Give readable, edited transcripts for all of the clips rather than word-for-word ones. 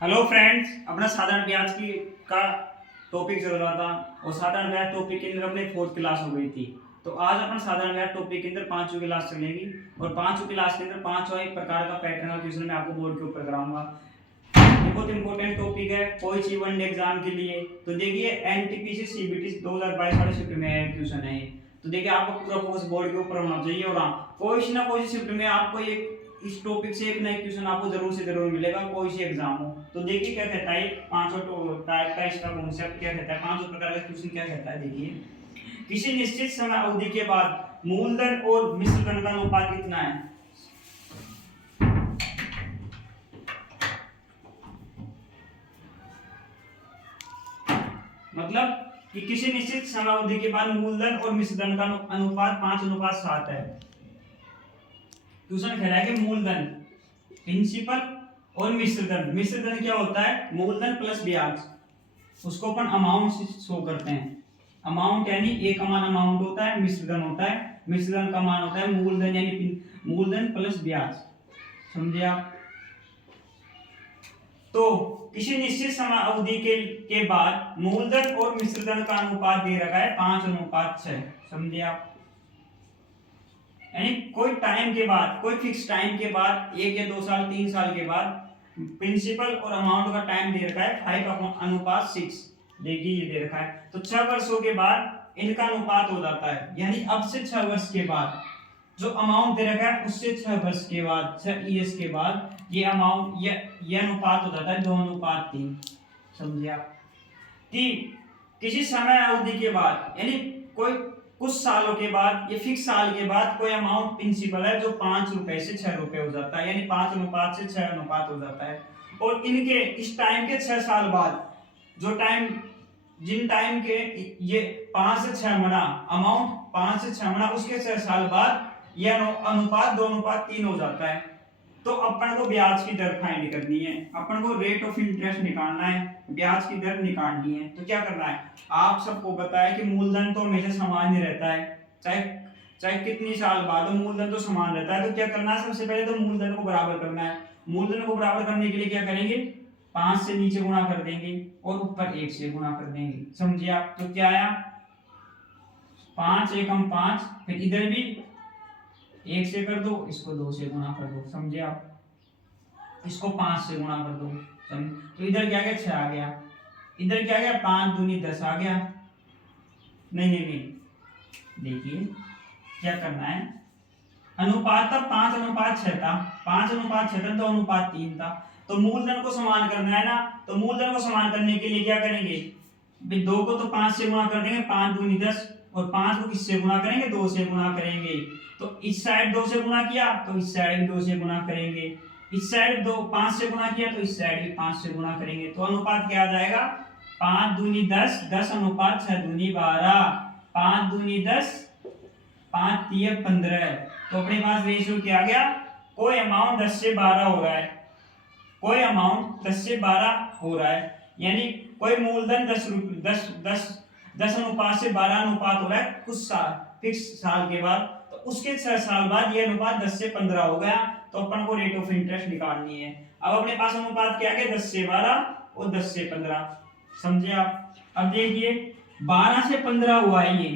Hello friends, अपना साधारण ब्याज की का टॉपिक चल रहा था और साधारण ब्याज टॉपिक के अंदर अपने फोर्थ क्लास हो गई थी। तो आज अपन साधारण ब्याज टॉपिक के अंदर पांचवी क्लास चलेगी और पांचवी क्लास के अंदर पांचवा एक प्रकार का पैटर्न का क्वेश्चन मैं आपको बोर्ड के ऊपर कराऊंगा। ये बहुत इंपॉर्टेंट टॉपिक है कोई सी वन एग्जाम के लिए। तो देखिए एनटीपीसी सीबीटी 2022 वाले शिफ्ट में है क्वेश्चन है ये। तो देखिए आपको पूरा फोकस बोर्ड के ऊपर होना चाहिए और हाँ, कोई ना कोई शिफ्ट में आपको एक इस टॉपिक से एक नया क्वेश्चन आपको जरूर से जरूर मिलेगा कोई सी एग्जाम हो। तो देखिए क्या कहता है पांचों टाइप का इसका कॉन्सेप्ट क्या कहता है, पांचों प्रकार का क्वेश्चन क्या कहता है। देखिए किसी निश्चित समय अवधि के बाद मूलधन और मिश्र धन का अनुपात कितना है। मतलब कि किसी निश्चित समय अवधि के बाद मूलधन और मिश्र धन का अनुपात 5:7 है। क्वेश्चन कह रहा है कि मूलधन प्रिंसिपल और मिश्रधन। मिश्रधन क्या होता है, मूलधन प्लस ब्याज, उसको अपन अमाउंट से शो करते हैं। अमाउंट यानी एक मान अमाउंट होता है, मिश्रधन होता है, मिश्रधन का मान होता है मूलधन यानी मूलधन प्लस ब्याज। समझे आप। तो किसी निश्चित समय अवधि के बाद मूलधन और मिश्रधन का अनुपात दे रखा है 5:6। समझे आप। यानी कोई टाइम के बाद, कोई फिक्स टाइम के बाद, 1 या 2 साल 3 साल के बाद प्रिंसिपल और अमाउंट का टाइम दे रखा है 5:6। देखिए ये दे रखा है। तो 6 वर्षों के बाद इनका अनुपात हो जाता है। यानी अब से 6 वर्ष के बाद जो अमाउंट दे रखा है उससे 6 वर्ष के बाद, 6 ईयर्स के बाद ये अमाउंट ये अनुपात हो जाता है 2:3। समझे आप। कि किसी समय अवधि के बाद यानी कोई कुछ सालों के बाद, ये फिक्स साल के बाद कोई अमाउंट प्रिंसिपल है जो 5 रुपए से 6 रुपए हो जाता है, यानी 5 अनुपात से 6 अनुपात हो जाता है। और इनके इस टाइम के 6 साल बाद जो टाइम, जिन टाइम के ये 5 से 6 मना अमाउंट, 5 से 6 मना उसके 6 साल बाद यह अनुपात 2:3 हो जाता है। तो अपन को ब्याज की दर फाइंड करनी है, अपन को रेट ऑफ इंटरेस्ट निकालना है, ब्याज की दर निकालनी है। तो क्या करना है, आप सबको पता है कि मूलधन तो हमेशा समान ही रहता है, चाहे चाहे कितनी साल बाद हो मूलधन तो समान रहता है। तो क्या करना है, सबसे पहले तो मूलधन को बराबर करना है। मूलधन को बराबर करने के लिए क्या करेंगे, 5 से नीचे गुणा कर देंगे और ऊपर 1 से गुणा कर देंगे। समझिए आप। तो क्या आया, 5 एकम 5, फिर इधर भी 1 से कर दो, इसको 2 से गुणा कर दो। समझे आप। इसको 5 से गुणा कर दो। तो इधर क्या गया, 6 आ गया। इधर क्या गया, 5 दूनी 10 आ गया। नहीं नहीं नहीं, देखिए क्या करना है, अनुपात था 5:6 था, 5:6 था, 2:3 था। तो मूलधन को समान करना है ना, तो मूलधन को समान करने के लिए क्या करेंगे, 2 को तो 5 से गुणा कर देंगे, 5 दूनी 10, और 5 को किससे गुणा करेंगे, 2 से गुणा करेंगे। तो इस साइड 2 से गुणा किया तो इस साइड भी 2 से गुणा करेंगे, इस साइड 5 से गुणा किया तो इस साइड भी 5 से गुणा करेंगे। तो अनुपात क्या आ जाएगा, 5 दूनी 10, 10 अनुपात 6 दूनी 12, 5 दूनी 10, 5 तिया 15। तो अपने पास रेशियो क्या आ गया, कोई अमाउंट 10 से 12 हो रहा है, कोई अमाउंट 10 से 12 हो रहा है, यानी कोई मूलधन 10 अनुपात से 12 अनुपात हो रहा है कुछ साल, फिक्स साल के बाद। तो उसके 6 साल बाद ये अनुपात 10 से 15 हो गया। तो अपन को रेट ऑफ इंटरेस्ट निकालनी है। अब अपने पास अनुपात क्या है, 10 से 12 और 10 से 15। समझे आप। अब देखिए 12 से 15 हुआ है, ये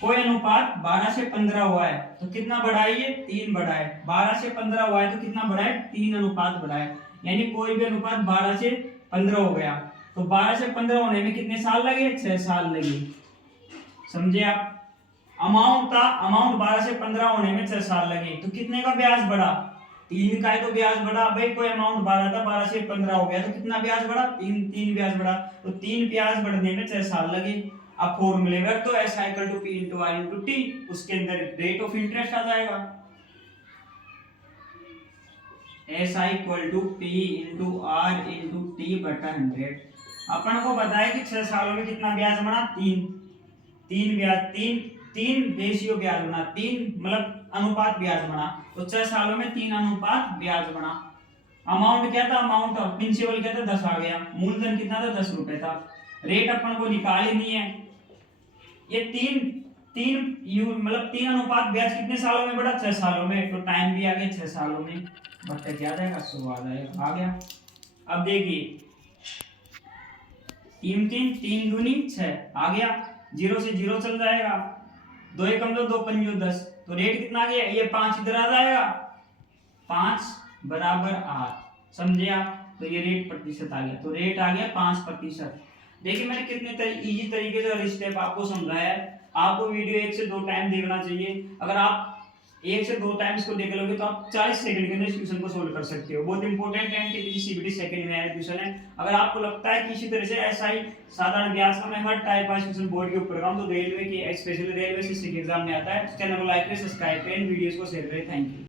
कोई अनुपात 12 से 15 हुआ है तो कितना बढ़ा है, ये 3 बढ़ा है। 12 से 15 हुआ है तो कितना बढ़ा है, 3 अनुपात बढ़ा है। यानी कोई भी अनुपात 12 से 15 हो गया। तो 12 से 15 होने में कितने साल लगे, 6 साल लगे। समझे आप। अमाउंट था, अमाउंट 12 से 15 होने में 6 साल लगे। तो कितने का ब्याज बढ़ा, 3 का ही तो ब्याज बढ़ा। भाई कोई अमाउंट 12 था, 12 से 15 हो गया तो कितना ब्याज बढ़ा, 3 ब्याज बढ़ा। तो 3 ब्याज बढ़ने में 6 साल लगे। अब फॉर्मूले में तो S = P × R × T, उसके अंदर रेट ऑफ इंटरेस्ट आ जाएगा। S = P × R × T/100। अपन को पता है कि 6 सालों में कितना ब्याज बना, 3 ब्याज, 3 रेशियो ब्याज बना, 3 मतलब अनुपात ब्याज बना। तो 6 सालों में 3 अनुपात ब्याज बना। अमाउंट क्या था, अमाउंट प्रिंसिपल क्या था, 10 आ गया। मूलधन कितना था, 10 रुपए था। रेट अपन को निकाल ही नहीं है। ये 3 मतलब 3 अनुपात ब्याज कितने सालों में बढ़ा, 6 सालों में। तो टाइम भी आ गया 6 सालों में, बट क्या आ जाएगा, 100 आ जाएगा, आ गया। अब देखिए 3 3 3 दूनी 6 आ गया, 0 से 0 चल जाएगा, 2 एकम 2 2 पंजो 10, तो रेट कितना आ गया, ये 5 इधर आ जाएगा, 5 बराबर 8, समझे आप। तो ये रेट प्रतिशत आ गया, तो रेट आ गया 5%। देखिए मैंने कितने इजी तरीके से स्टेप आपको समझाया है। आपको वीडियो 1 से 2 टाइम देखना चाहिए। अगर आप 1 से 2 टाइम इसको देख लोगे तो आप 40 सेकंड के अंदर क्वेश्चन को सोल्व कर सकते हो। बहुत इंपॉर्टेंट है, एनटीपीसी सीबीटी सेकंड में आया क्वेश्चन है। अगर आपको लगता है कि इसी तरह से ऐसा ही साधारण व्यास का मैं हर टाइप का क्वेश्चन बोर्ड के ऊपर कराऊं तो रेलवे की स्पेशली रेलवे से एग्जाम में आता है। चैनल को लाइक करें, सब्सक्राइब करें, वीडियोस को शेयर करें। Thank you.